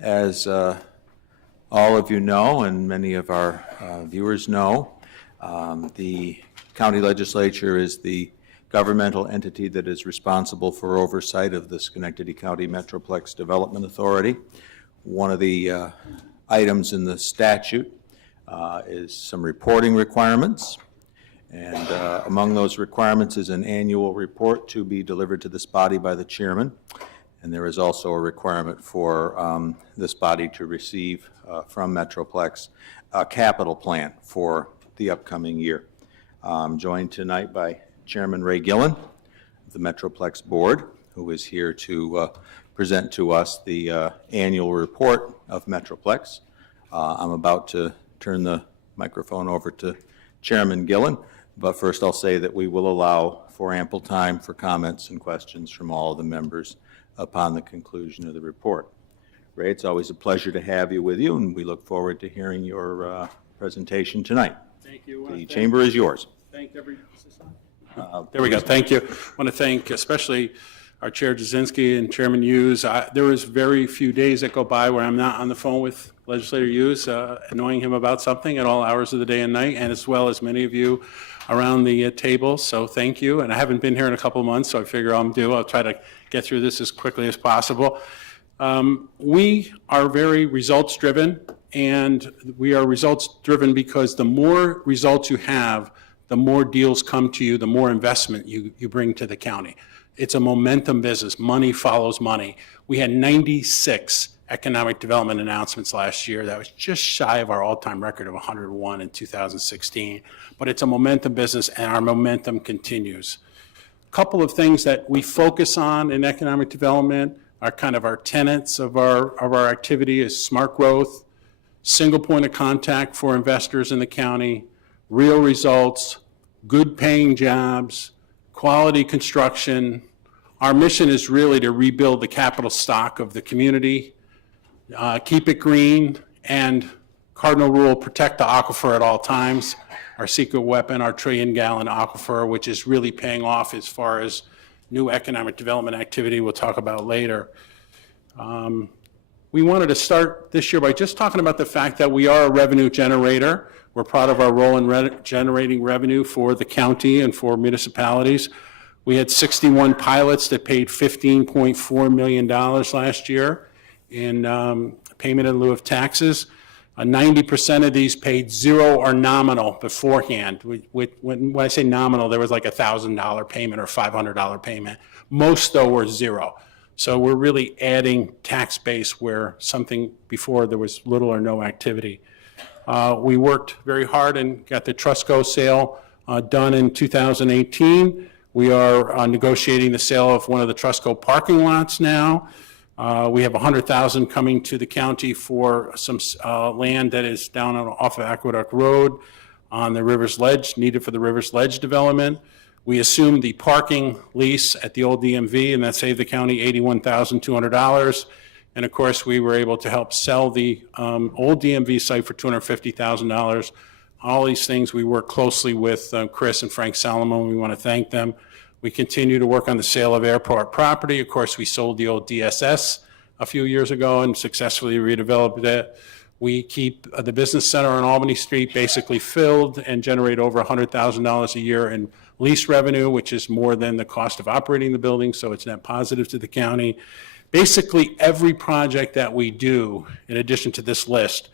As all of you know, and many of our viewers know, the county legislature is the governmental entity that is responsible for oversight of the Schenectady County Metroplex Development Authority. One of the items in the statute is some reporting requirements, and among those requirements is an annual report to be delivered to this body by the chairman. And there is also a requirement for this body to receive from Metroplex a capital plan for the upcoming year. I'm joined tonight by Chairman Ray Gillen of the Metroplex Board, who is here to present to us the annual report of Metroplex. I'm about to turn the microphone over to Chairman Gillen, but first I'll say that we will allow for ample time for comments and questions from all of the members upon the conclusion of the report. Ray, it's always a pleasure to have you with you, and we look forward to hearing your presentation tonight. Thank you. The chamber is yours. Thank every. There we go. Thank you. I want to thank especially our Chair Jasinski and Chairman Hughes. There was very few days that go by where I'm not on the phone with Legislator Hughes, annoying him about something at all hours of the day and night, and as well as many of you around the table. So thank you. And I haven't been here in a couple of months, so I figure I'll try to get through this as quickly as possible. We are very results driven, and we are results driven because the more results you have, the more deals come to you, the more investment you bring to the county. It's a momentum business. Money follows money. We had 96 economic development announcements last year. That was just shy of our all-time record of 101 in 2016. But it's a momentum business, and our momentum continues. A couple of things that we focus on in economic development are kind of our tenets of our activity is smart growth, single point of contact for investors in the county, real results, good paying jobs, quality construction. Our mission is really to rebuild the capital stock of the community, keep it green, and cardinal rule, protect the aquifer at all times. Our secret weapon, our trillion-gallon aquifer, which is really paying off as far as new economic development activity we'll talk about later. We wanted to start this year by just talking about the fact that we are a revenue generator. We're proud of our role in generating revenue for the county and for municipalities. We had 61 pilots that paid $15.4 million last year in payment in lieu of taxes. 90% of these paid zero or nominal beforehand. When I say nominal, there was like a $1,000 payment or $500 payment. Most, though, were zero. So we're really adding tax base where something before there was little or no activity. We worked very hard and got the Trustco sale done in 2018. We are negotiating the sale of one of the Trustco parking lots now. We have $100,000 coming to the county for some land that is down off of Aqueduct Road on the River's Ledge, needed for the River's Ledge development. We assumed the parking lease at the old DMV, and that saved the county $81,200. And of course, we were able to help sell the old DMV site for $250,000. All these things, we work closely with Chris and Frank Salomon. We want to thank them. We continue to work on the sale of airport property. Of course, we sold the old DSS a few years ago and successfully redeveloped it. We keep the business center on Albany Street basically filled and generate over $100,000 a year in lease revenue, which is more than the cost of operating the building, so it's net positive to the county. Basically, every project that we do, in addition to this list,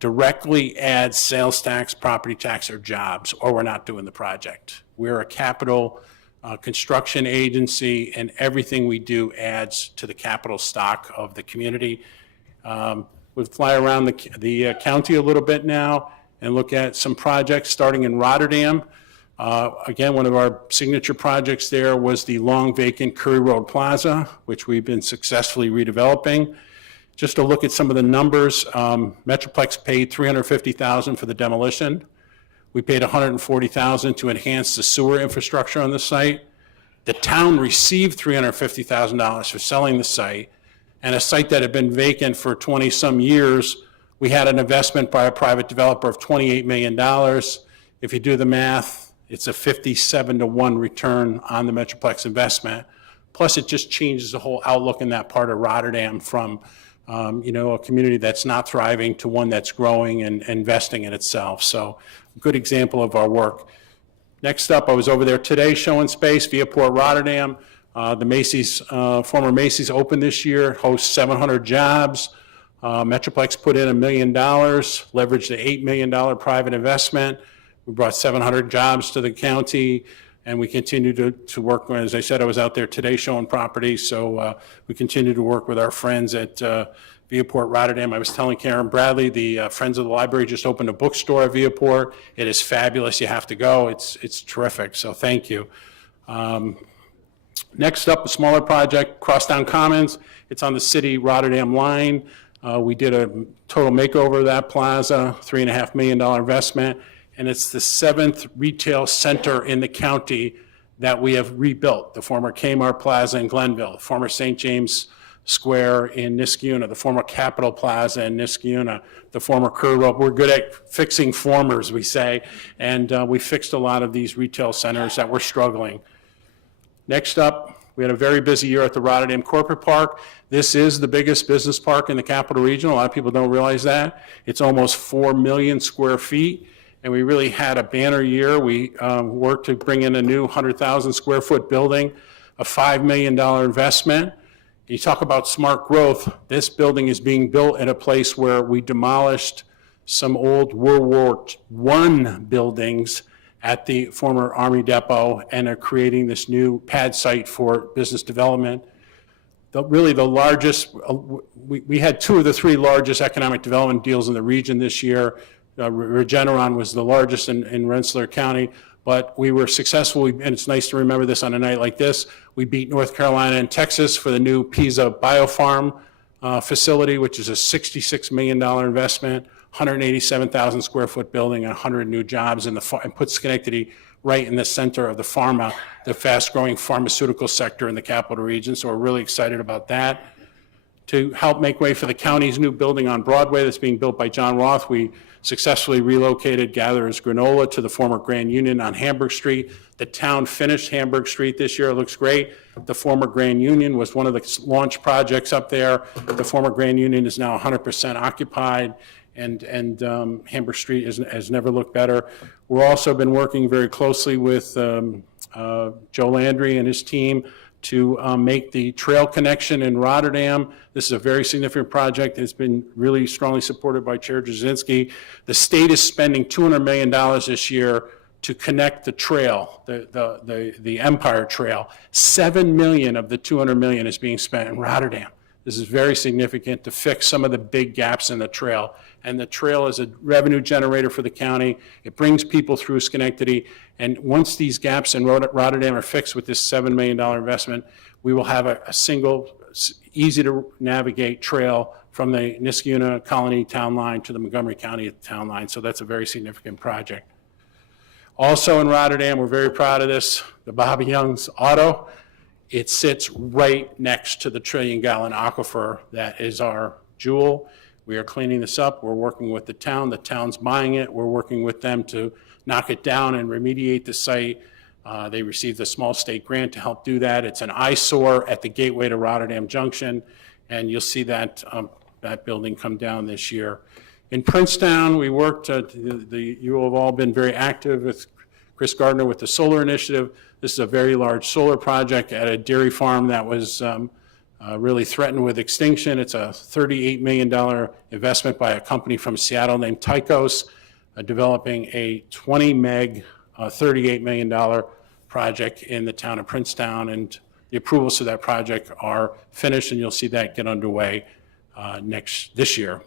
directly adds sales tax, property tax, or jobs, or we're not doing the project. We're a capital construction agency, and everything we do adds to the capital stock of the community. We'll fly around the county a little bit now and look at some projects starting in Rotterdam. Again, one of our signature projects there was the long vacant Curry Road Plaza, which we've been successfully redeveloping. Just to look at some of the numbers, Metroplex paid $350,000 for the demolition. We paid $140,000 to enhance the sewer infrastructure on the site. The town received $350,000 for selling the site, and a site that had been vacant for 20-some years, we had an investment by a private developer of $28 million. If you do the math, it's a 57-to-1 return on the Metroplex investment. Plus, it just changes the whole outlook in that part of Rotterdam from a community that's not thriving to one that's growing and investing in itself. So a good example of our work. Next up, I was over there today showing space, ViaPort Rotterdam. The Macy's, former Macy's opened this year, hosts 700 jobs. Metroplex put in $1 million, leveraged the $8 million private investment. We brought 700 jobs to the county, and we continue to work. As I said, I was out there today showing properties, so we continue to work with our friends at ViaPort Rotterdam. I was telling Karen Bradley, the Friends of the Library just opened a bookstore at ViaPort. It is fabulous. You have to go. It's terrific, so thank you. Next up, a smaller project, Crosstown Commons. It's on the city Rotterdam line. We did a total makeover of that plaza, $3.5 million investment, and it's the 7th retail center in the county that we have rebuilt. The former Kmart Plaza in Glenville, the former St. James Square in Niskayuna, the former Capitol Plaza in Niskayuna, the former Kerr Road. We're good at fixing formers, we say, and we fixed a lot of these retail centers that were struggling. Next up, we had a very busy year at the Rotterdam Corporate Park. This is the biggest business park in the Capital Region. A lot of people don't realize that. It's almost 4 million square feet, and we really had a banner year. We worked to bring in a new 100,000 square foot building, a $5 million investment. You talk about smart growth. This building is being built at a place where we demolished some old World War I buildings at the former Army Depot and are creating this new pad site for business development. Really the largest, we had 2 of the 3 largest economic development deals in the region this year. Regeneron was the largest in Rensselaer County, but we were successful, and it's nice to remember this on a night like this. We beat North Carolina and Texas for the new Pisa Biofarm facility, which is a $66 million investment, 187,000 square foot building, and 100 new jobs and put Schenectady right in the center of the fast growing pharmaceutical sector in the Capital Region. So we're really excited about that. To help make way for the county's new building on Broadway that's being built by John Roth, we successfully relocated Gatherers Granola to the former Grand Union on Hamburg Street. The town finished Hamburg Street this year. It looks great. The former Grand Union was one of the launch projects up there. The former Grand Union is now 100% occupied, and Hamburg Street has never looked better. We've also been working very closely with Joe Landry and his team to make the trail connection in Rotterdam. This is a very significant project. It's been really strongly supported by Chair Jasinski. The state is spending $200 million this year to connect the trail, the Empire Trail. $7 million of the $200 million is being spent in Rotterdam. This is very significant to fix some of the big gaps in the trail. And the trail is a revenue generator for the county. It brings people through Schenectady. And once these gaps in Rotterdam are fixed with this $7 million investment, we will have a single, easy to navigate trail from the Niskayuna Colony town line to the Montgomery County town line. So that's a very significant project. Also in Rotterdam, we're very proud of this, the Bobby Young's Auto. It sits right next to the trillion-gallon aquifer that is our jewel. We are cleaning this up. We're working with the town. The town's buying it. We're working with them to knock it down and remediate the site. They received a small state grant to help do that. It's an eyesore at the gateway to Rotterdam Junction, and you'll see that, that building come down this year. In Princetown, we worked, you have all been very active with Chris Gardner with the solar initiative. This is a very large solar project at a dairy farm that was really threatened with extinction. It's a $38 million investment by a company from Seattle named Tycos, developing a 20 meg, $38 million project in the town of Princetown, and the approvals to that project are finished, and you'll see that get underway this year.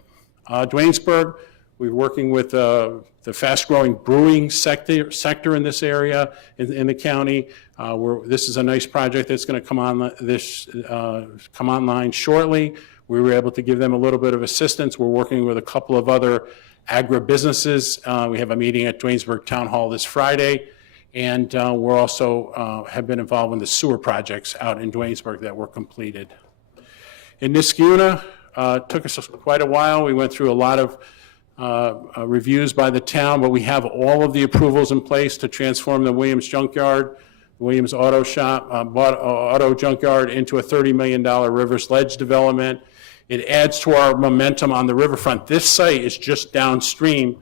Duanesburg, we're working with the fast-growing brewing sector in this area in the county. This is a nice project that's going to come online shortly. We were able to give them a little bit of assistance. We're working with a couple of other agribusinesses. We have a meeting at Duanesburg Town Hall this Friday, and we're also have been involved in the sewer projects out in Duanesburg that were completed. In Niskayuna, took us quite a while. We went through a lot of reviews by the town, but we have all of the approvals in place to transform the Williams Junkyard, Williams Auto Shop, Auto Junkyard into a $30 million Rivers Ledge development. It adds to our momentum on the riverfront. This site is just downstream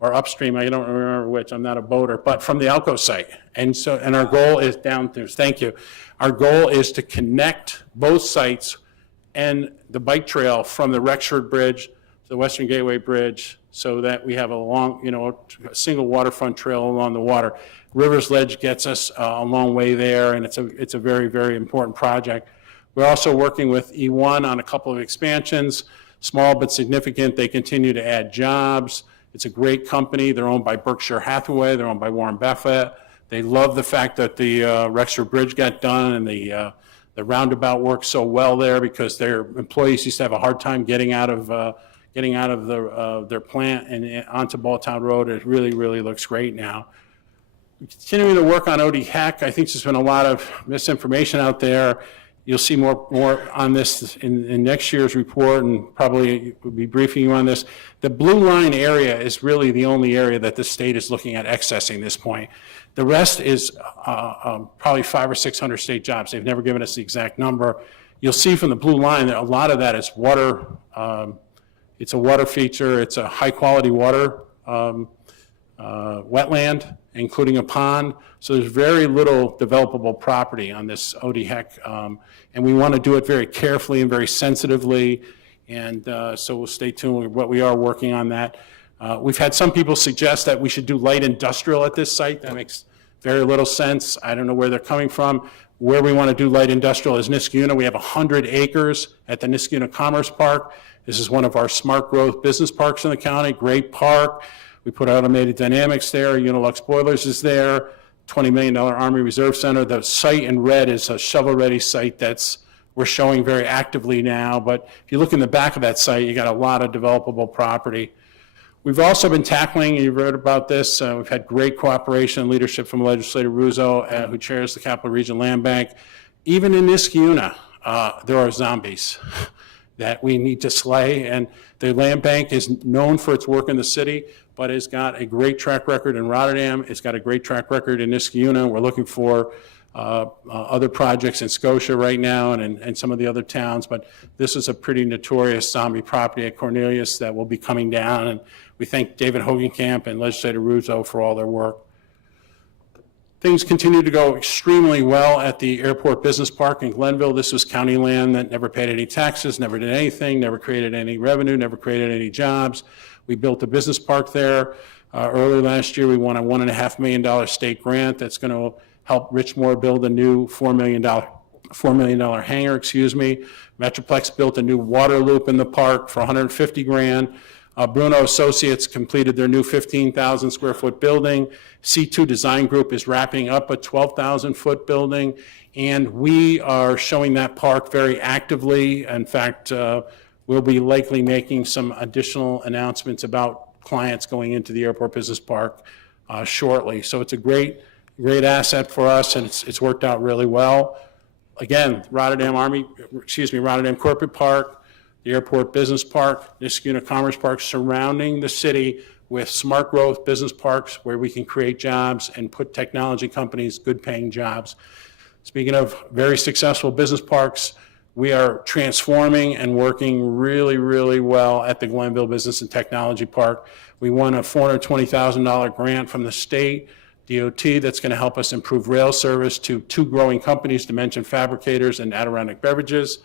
or upstream, I don't remember which, I'm not a boater, but from the Alco site. And so, and our goal is down there, thank you. Our goal is to connect both sites and the bike trail from the Rexford Bridge to the Western Gateway Bridge so that we have a long, a single waterfront trail along the water. Rivers Ledge gets us a long way there, and it's a very, very important project. We're also working with E1 on a couple of expansions, small but significant. They continue to add jobs. It's a great company. They're owned by Berkshire Hathaway. They're owned by Warren Buffett. They love the fact that the Rexford Bridge got done and the roundabout works so well there because their employees used to have a hard time getting out of their plant and onto Balltown Road. It really, really looks great now. Continuing to work on OD Heck. I think there's been a lot of misinformation out there. You'll see more on this in next year's report, and probably we'll be briefing you on this. The blue line area is really the only area that the state is looking at accessing this point. The rest is probably 500 or 600 state jobs. They've never given us the exact number. You'll see from the blue line that a lot of that is water. It's a water feature. It's a high quality water wetland, including a pond. So there's very little developable property on this OD Heck, and we want to do it very carefully and very sensitively, and so we'll stay tuned with what we are working on that. We've had some people suggest that we should do light industrial at this site. That makes very little sense. I don't know where they're coming from. Where we want to do light industrial is Niskayuna. We have 100 acres at the Niskayuna Commerce Park. This is one of our smart growth business parks in the county, great park. We put automated dynamics there, Unilux boilers is there, $20 million Army Reserve Center. The site in red is a shovel-ready site we're showing very actively now, but if you look in the back of that site, you got a lot of developable property. We've also been tackling, and you've heard about this, we've had great cooperation and leadership from Legislator Russo, who chairs the Capital Region Land Bank. Even in Niskayuna, there are zombies that we need to slay, and the land bank is known for its work in the city, but it's got a great track record in Rotterdam. It's got a great track record in Niskayuna. We're looking for other projects in Scotia right now and some of the other towns, but this is a pretty notorious zombie property at Cornelius that will be coming down, and we thank David Hogenkamp and Legislator Russo for all their work. Things continue to go extremely well at the Airport Business Park in Glenville. This was county land that never paid any taxes, never did anything, never created any revenue, never created any jobs. We built a business park there. Earlier last year, we won a $1.5 million state grant that's going to help Richmore build a new $4 million hangar, Metroplex built a new water loop in the park for $150,000. Bruno Associates completed their new 15,000 square foot building. C2 Design Group is wrapping up a 12,000 foot building, and we are showing that park very actively. In fact, we'll be likely making some additional announcements about clients going into the Airport Business Park shortly. So it's a great asset for us, and it's worked out really well. Again, Rotterdam Corporate Park, the Airport Business Park, Niskayuna Commerce Park, surrounding the city with smart growth business parks where we can create jobs and put technology companies, good paying jobs. Speaking of very successful business parks, we are transforming and working really, really well at the Glenville Business and Technology Park. We won a $420,000 grant from the state DOT that's going to help us improve rail service to two growing companies, Dimension Fabricators and Adirondack Beverages.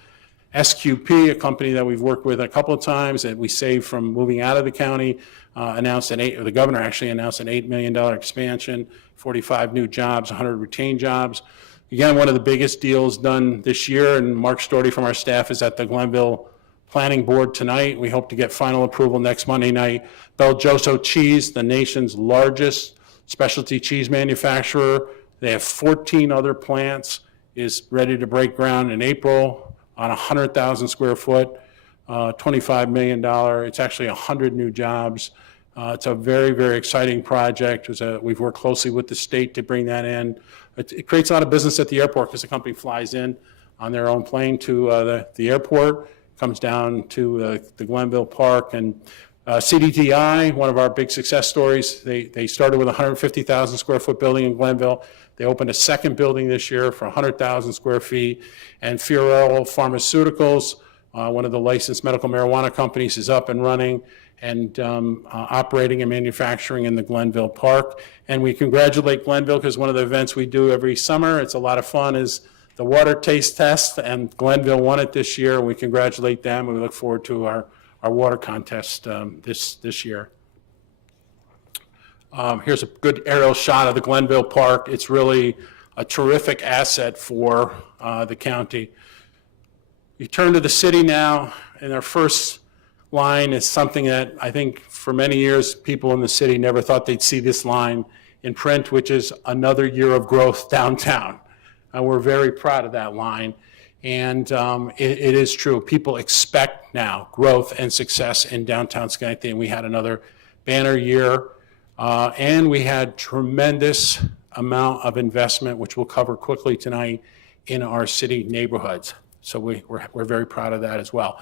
SQP, a company that we've worked with a couple of times that we saved from moving out of the county, the governor actually announced an $8 million expansion, 45 new jobs, 100 retained jobs. Again, one of the biggest deals done this year, and Mark Storty from our staff is at the Glenville Planning Board tonight. We hope to get final approval next Monday night. Belgioso Cheese, the nation's largest specialty cheese manufacturer. They have 14 other plants, is ready to break ground in April on 100,000 square foot, $25 million. It's actually 100 new jobs. It's a very, very exciting project. We've worked closely with the state to bring that in. It creates a lot of business at the airport because the company flies in on their own plane to the airport, comes down to the Glenville Park. And CDTI, one of our big success stories, they started with a 150,000 square foot building in Glenville. They opened a second building this year for 100,000 square feet. And Fiorello Pharmaceuticals, One of the licensed medical marijuana companies is up and running and operating and manufacturing in the Glenville Park. And we congratulate Glenville because one of the events we do every summer, it's a lot of fun, is the water taste test, and Glenville won it this year, and we congratulate them, and we look forward to our water contest this year. Here's a good aerial shot of the Glenville Park. It's really a terrific asset for the county. You turn to the city now, and our first line is something that I think for many years people in the city never thought they'd see this line in print, which is another year of growth downtown. We're very proud of that line, and it is true. People expect now growth and success in downtown Schenectady, and we had another banner year, and we had tremendous amount of investment, which we'll cover quickly tonight, in our city neighborhoods. So we're very proud of that as well.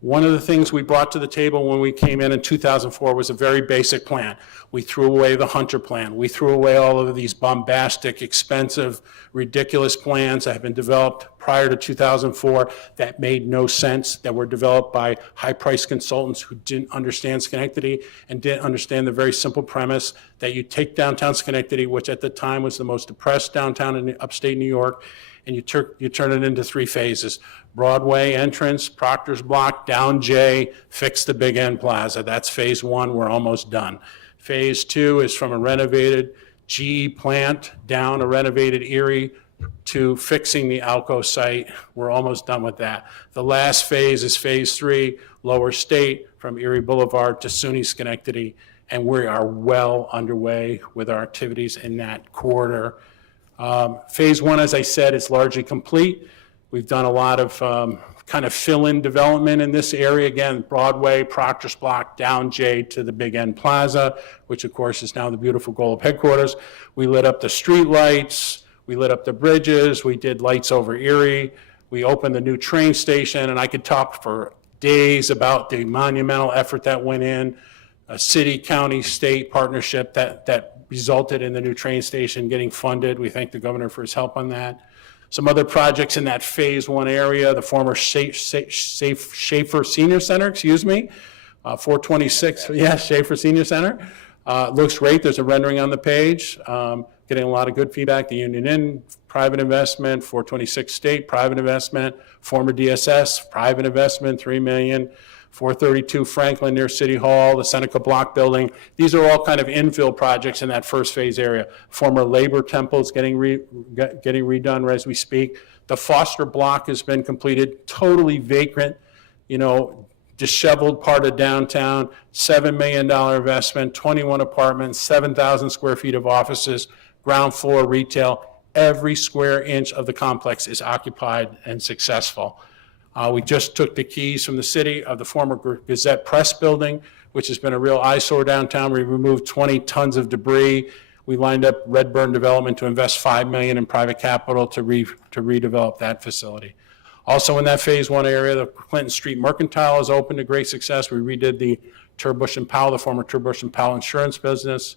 One of the things we brought to the table when we came in 2004 was a very basic plan. We threw away the Hunter plan. We threw away all of these bombastic, expensive, ridiculous plans that have been developed prior to 2004 that made no sense, that were developed by high-priced consultants who didn't understand Schenectady and didn't understand the very simple premise that you take downtown Schenectady, which at the time was the most depressed downtown in upstate New York, and you turn it into 3 phases. Broadway entrance, Proctor's Block, down J, fix the Big End Plaza. That's phase 1, we're almost done. Phase 2 is from a renovated GE plant down a renovated Erie to fixing the Alco site. We're almost done with that. The last phase is phase 3, Lower State, from Erie Boulevard to SUNY Schenectady, and we are well underway with our activities in that corridor. Phase 1, as I said, is largely complete. We've done a lot of kind of fill-in development in this area. Again, Broadway, Proctor's Block, down J to the Big End Plaza, which of course is now the beautiful Golub headquarters. We lit up the street lights, we lit up the bridges, we did lights over Erie, we opened the new train station, and I could talk for days about the monumental effort that went in, a city, county, state partnership that resulted in the new train station getting funded. We thank the governor for his help on that. Some other projects in that phase 1 area, the former Schaefer Senior Center, 426, Schaefer Senior Center. Looks great, there's a rendering on the page. Getting a lot of good feedback. The Union Inn, private investment, 426 State, private investment, former DSS, private investment, $3 million. 432 Franklin near City Hall, the Seneca Block building. These are all kind of infill projects in that first phase area. Former labor temple is getting redone as we speak. The Foster Block has been completed, totally vacant, disheveled part of downtown, $7 million investment, 21 apartments, 7,000 square feet of offices, ground floor retail. Every square inch of the complex is occupied and successful. We just took the keys from the city of the former Gazette Press building, which has been a real eyesore downtown. We removed 20 tons of debris. We lined up Redburn Development to invest $5 million in private capital to redevelop that facility. Also in that phase 1 area, the Clinton Street Mercantile is open to great success. We redid the Turbush & Powell, the former Turbush & Powell insurance business.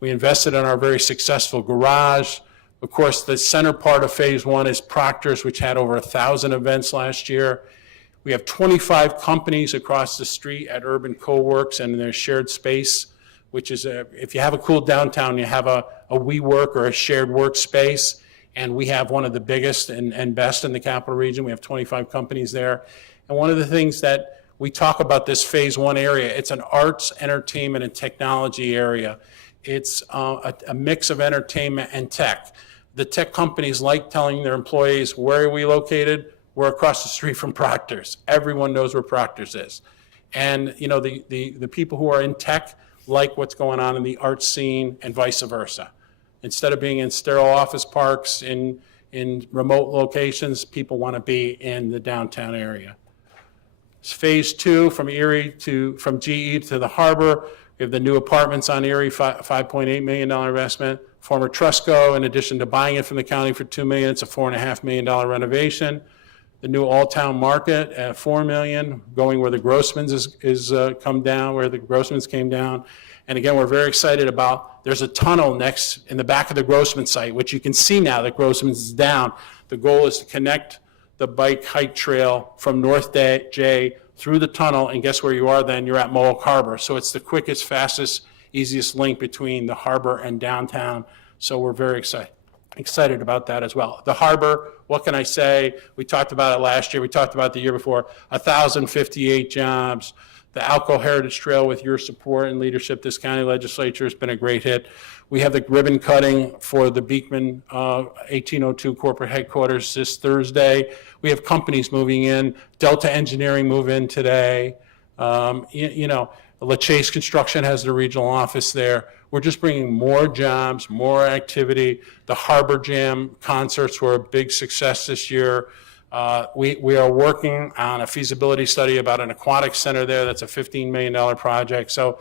We invested in our very successful garage. Of course, the center part of phase 1 is Proctor's, which had over 1,000 events last year. We have 25 companies across the street at Urban Co-works and their shared space, which is, if you have a cool downtown, you have a WeWork or a shared workspace, and we have one of the biggest and best in the capital region. We have 25 companies there. And one of the things that we talk about this phase 1 area, it's an arts, entertainment, and technology area. It's a mix of entertainment and tech. The tech companies like telling their employees, where are we located? We're across the street from Proctor's. Everyone knows where Proctor's is. And the people who are in tech like what's going on in the art scene and vice versa. Instead of being in sterile office parks in remote locations, people want to be in the downtown area. It's phase 2 from from GE to the harbor. We have the new apartments on Erie, $5.8 million investment. Former Trusco, in addition to buying it from the county for $2 million, it's a $4.5 million renovation. The new All-Town Market at $4 million, going where the Grossman's is come down, where the Grossman's came down. And again, we're very excited about, there's a tunnel next in the back of the Grossman site, which you can see now that Grossman's is down. The goal is to connect the bike hike trail from North J through the tunnel, and guess where you are then? You're at Mohawk Harbor. So it's the quickest, fastest, easiest link between the harbor and downtown. So we're very excited about that as well. The harbor, what can I say? We talked about it last year. We talked about it the year before. 1,058 jobs. The Alco Heritage Trail, with your support and leadership, this county legislature has been a great hit. We have the ribbon cutting for the Beekman 1802 corporate headquarters this Thursday. We have companies moving in. Delta Engineering move in today. LaChase Construction has the regional office there. We're just bringing more jobs, more activity. The Harbor Jam concerts were a big success this year. We are working on a feasibility study about an aquatic center there. That's a $15 million project. So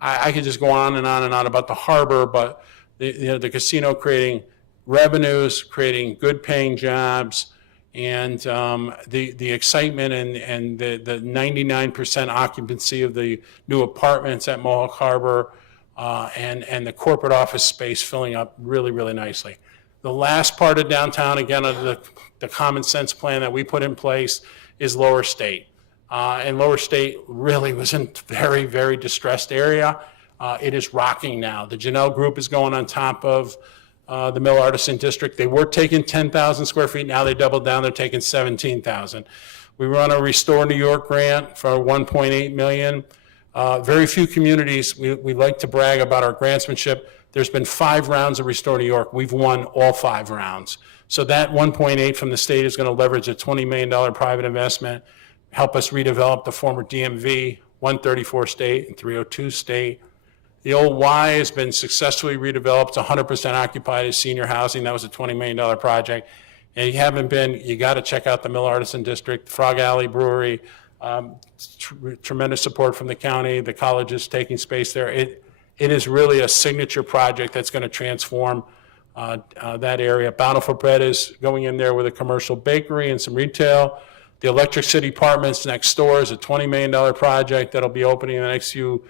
I could just go on and on and on about the harbor, but the casino creating revenues, creating good paying jobs, and the excitement and the 99% occupancy of the new apartments at Mohawk Harbor, and the corporate office space filling up really, really nicely. The last part of downtown, again, of the common sense plan that we put in place, is Lower State. And Lower State really was in a very, very distressed area. It is rocking now. The Janelle Group is going on top of the Mill Artisan District. They were taking 10,000 square feet. Now they doubled down. They're taking 17,000. We run a Restore New York grant for $1.8 million. Very few communities, we like to brag about our grantsmanship. There's been 5 rounds of Restore New York. We've won all 5 rounds. So that 1.8 from the state is going to leverage a $20 million private investment, help us redevelop the former DMV, 134 State and 302 State. The old Y has been successfully redeveloped, 100% occupied as senior housing. That was a $20 million project. And if you haven't been, you got to check out the Mill Artisan District, Frog Alley Brewery, tremendous support from the county. The college is taking space there. It is really a signature project that's going to transform that area. Bountiful Bread is going in there with a commercial bakery and some retail. The Electric City Apartments next door is a $20 million project that'll be opening in the next few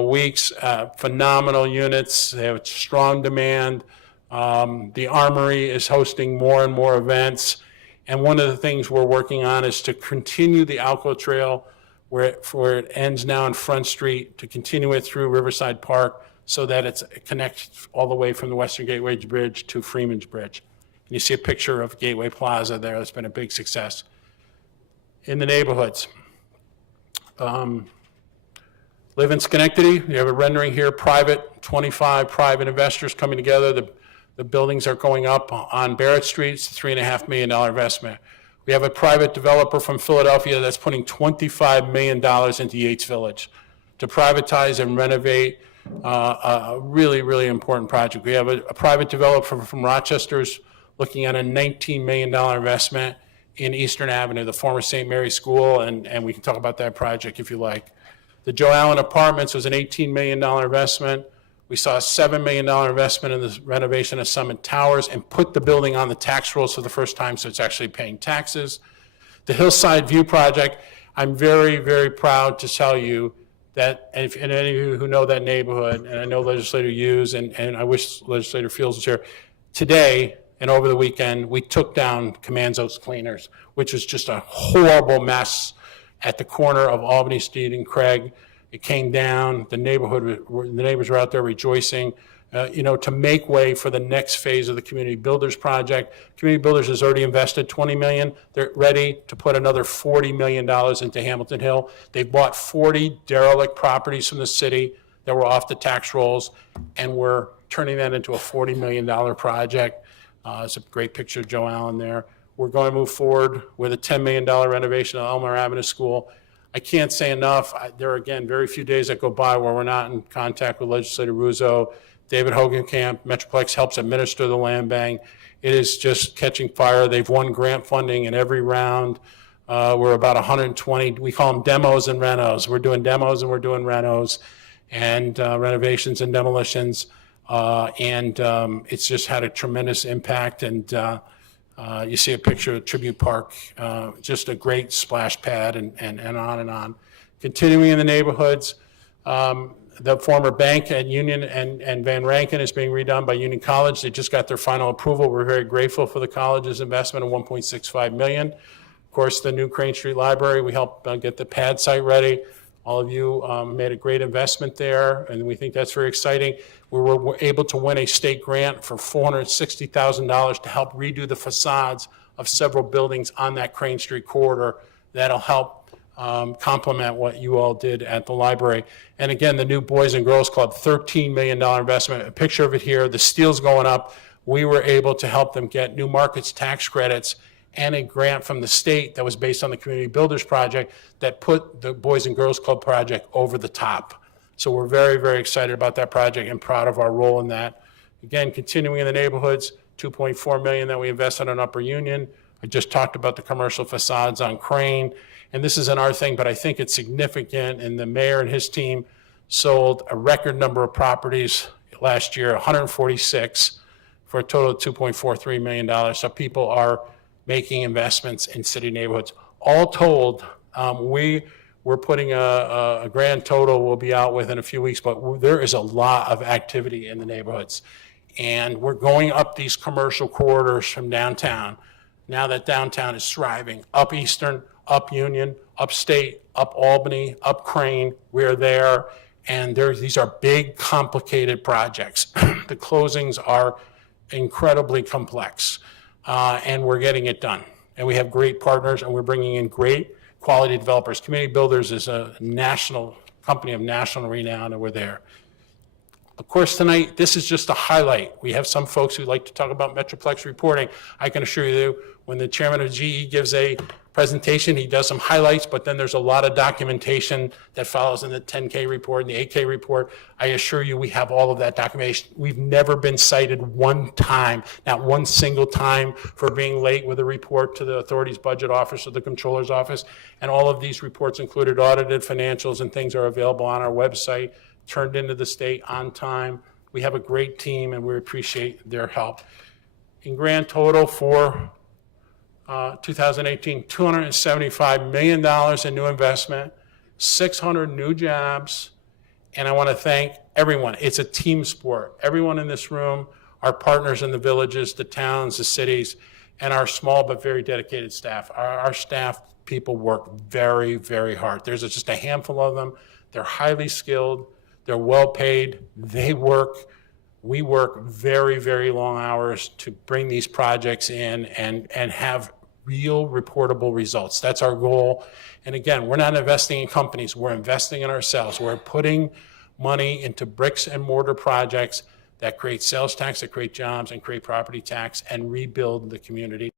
weeks. Phenomenal units. They have strong demand. The Armory is hosting more and more events. And one of the things we're working on is to continue the Alco Trail where it ends now on Front Street, to continue it through Riverside Park so that it connects all the way from the Western Gateway Bridge to Freeman's Bridge. And you see a picture of Gateway Plaza there. That's been a big success. In the neighborhoods. Live in Schenectady. You have a rendering here, 25 private investors coming together. The buildings are going up on Barrett Street. It's a $3.5 million investment. We have a private developer from Philadelphia that's putting $25 million into Yates Village to privatize and renovate a really, really important project. We have a private developer from Rochester's looking at a $19 million investment in Eastern Avenue, the former St. Mary's School, and we can talk about that project if you like. The Joe Allen Apartments was an $18 million investment. We saw a $7 million investment in the renovation of Summit Towers and put the building on the tax rolls for the first time, so it's actually paying taxes. The Hillside View project, I'm very, very proud to tell you that, and any of you who know that neighborhood, and I know Legislator Hughes, and I wish Legislator Fields was here, today and over the weekend, we took down Comanzo's Cleaners, which was just a horrible mess at the corner of Albany Street and Craig. It came down, the neighbors were out there rejoicing, to make way for the next phase of the Community Builders project. Community Builders has already invested $20 million. They're ready to put another $40 million into Hamilton Hill. They've bought 40 derelict properties from the city that were off the tax rolls, and we're turning that into a $40 million project. It's a great picture of Joe Allen there. We're going to move forward with a $10 million renovation of Elmer Avenue School. I can't say enough. There are, again, very few days that go by where we're not in contact with Legislator Russo. David Hogenkamp, Metroplex helps administer the land bank. It is just catching fire. They've won grant funding in every round. We're about 120. We call them demos and renos. We're doing demos and we're doing renos and renovations and demolitions. It's just had a tremendous impact. And you see a picture of Tribute Park, just a great splash pad, and on and on. Continuing in the neighborhoods, The former bank at Union and Van Rankin is being redone by Union College. They just got their final approval. We're very grateful for the college's investment of $1.65 million. Of course, the new Crane Street Library, we helped get the pad site ready. All of you made a great investment there, and we think that's very exciting. We were able to win a state grant for $460,000 to help redo the facades of several buildings on that Crane Street corridor. That'll help complement what you all did at the library. And again, the new Boys and Girls Club, $13 million investment. A picture of it here. The steel's going up. We were able to help them get new markets tax credits and a grant from the state that was based on the Community Builders Project that put the Boys and Girls Club project over the top. So we're very, very excited about that project and proud of our role in that. Again, continuing in the neighborhoods, $2.4 million that we invested on Upper Union. I just talked about the commercial facades on Crane. And this isn't our thing, but I think it's significant. And the mayor and his team sold a record number of properties last year, 146, for a total of $2.43 million. So people are making investments in city neighborhoods. All told, we're putting a grand total we'll be out with in a few weeks, but there is a lot of activity in the neighborhoods. And we're going up these commercial corridors from downtown. Now that downtown is thriving, up Eastern, up Union, upstate, up Albany, up Crane, we're there. And these are big, complicated projects. The closings are incredibly complex. And we're getting it done. And we have great partners, and we're bringing in great quality developers. Community Builders is a national company of national renown, and we're there. Of course, tonight, this is just a highlight. We have some folks who like to talk about Metroplex reporting. I can assure you, when the chairman of GE gives a presentation, he does some highlights, but then there's a lot of documentation that follows in the 10K report and the 8K report. I assure you, we have all of that documentation. We've never been cited one time, not one single time, for being late with a report to the authority's budget office or the controller's office. And all of these reports included audited financials and things are available on our website, turned into the state on time. We have a great team, and we appreciate their help. In grand total for 2018, $275 million in new investment, 600 new jobs, and I want to thank everyone. It's a team sport. Everyone in this room, our partners in the villages, the towns, the cities, and our small but very dedicated staff. Our staff people work very, very hard. There's just a handful of them. They're highly skilled. They're well paid. We work very, very long hours to bring these projects in and have real reportable results. That's our goal. And again, we're not investing in companies, we're investing in ourselves. We're putting money into bricks and mortar projects that create sales tax, that create jobs, and create property tax, and rebuild the community.